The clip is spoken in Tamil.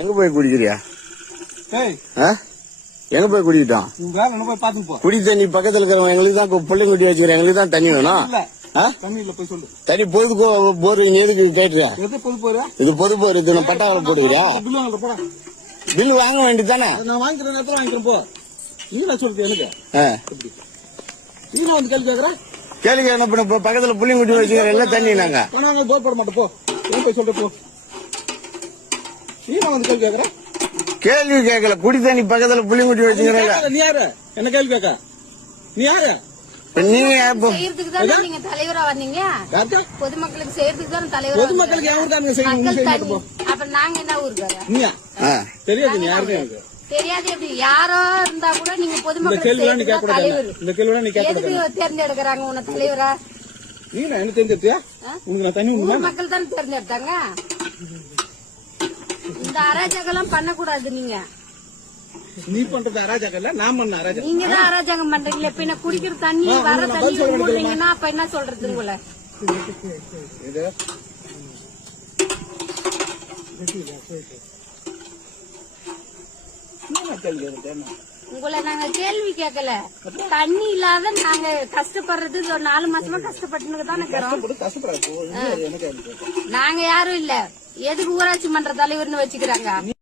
எங்க போய் குடிக்கிறியா? எங்க போய் குடிக்கிட்டோம்? குடி தண்ணி பக்கத்துல இருக்கிறவங்க எங்களுக்கு தான் பிள்ளைங்க குட்டி வச்சுக்கிறேன், எங்களுக்கு தான் தண்ணி வேணும். தண்ணி பொது போர் எதுக்கு கேட்டுற? இது பொது போர், இது பட்டாவில் போடுவியா? பில்லு வாங்க வேண்டியதானே? நான் வாங்கிக்கிற நேரத்தில் வாங்கிக்கிறேன் போ. நீ சொல்றது எனக்கு நீ வந்து கேள்வி கேட்கற? கேள்வி என்ன பண்ண? பக்கத்துல பிள்ளைங்க குட்டி வச்சுக்கிறேன், எல்லாம் தண்ணி நாங்க போர் போட மாட்டோம் போ. ஏன் போய் சொல்ற போ. நீ வந்து கேள்வி கேட்கற? கேள்வி கேட்கல, குடி தண்ணி பக்கத்துல புள்ளிங்குட்டி வச்சுக்கிறேன். நீ யாரு என்ன கேள்வி கேட்க? நீ யாரு? நீங்க செய்யறதுக்கு தானே நீங்க தலைவரா வந்தீங்க? பொதுமக்களுக்கு செய்யறதுக்கு தானே தலைவர். பொதுமக்களுக்கு யாரு தான் செய்யணும்? அப்ப நாங்க என்ன ஊருக்காரா? நீயா தெரியாது? நீ யாருக்கு தெரியாது? எப்படி யாரோ இருந்தா கூட நீங்க பொதுமக்களுக்கு தலைவர். இந்த கேள்வி நீ கேட்க தேர்ந்தெடுக்கிறாங்க உன்னை தலைவரா? நீ என்ன தேர்ந்தெடுத்தியா? உனக்கு நான் தண்ணி மக்கள் தானே தேர்ந்தெடுத்தாங்க. இந்த அராஜகம் பண்ணக்கூடாது. நீ பண்றது அராஜகம் இல்ல, நான் பண்ண அராஜகம். நீங்க தான் அராஜகம் பண்றீங்களா? பின்ன குடிக்கிற தண்ணி வர தண்ணி மூடுறீங்கன்னா அப்ப என்ன சொல்றது உங்களை? உங்களை நாங்க கேள்வி கேட்கல. தண்ணி இல்லாத நாங்க கஷ்டப்படுறது 4 மாசமா கஷ்டப்பட்டு தானே இருக்கிறோம். நாங்க யாரும் இல்ல. எதுக்கு ஊராட்சி மன்ற தலைவர்னு வச்சுக்கிறாங்க?